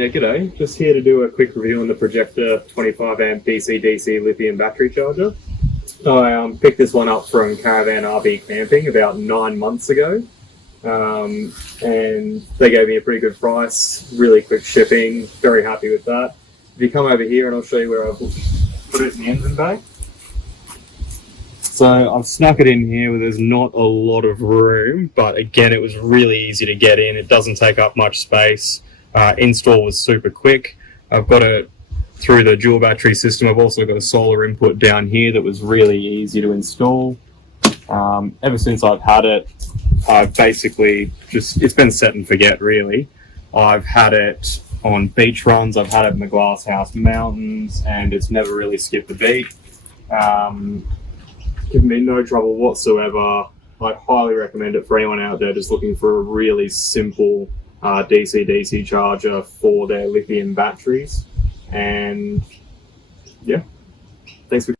Yeah, g'day. Just here to do a quick review on the Projecta 25 amp DC-DC lithium battery charger. I picked this one up from Caravan RV Camping about 9 months ago, and they gave me a pretty good price, really quick shipping, very happy with that. If you come over here and I'll show you where I've put it in the engine bay. So I've snuck it in here where there's not a lot of room, but again, it was really easy to get in. It doesn't take up much space. Install was super quick. I've got it through the dual battery system. I've also got a solar input down here that was really easy to install. Ever since I've had it, I've basically it's been set and forget really. I've had it on beach runs, I've had it in the Glass House Mountains, and it's never really skipped a beat. Given me no trouble whatsoever. I'd highly recommend it for anyone out there just looking for a really simple DC-DC charger for their lithium batteries. And yeah, thanks for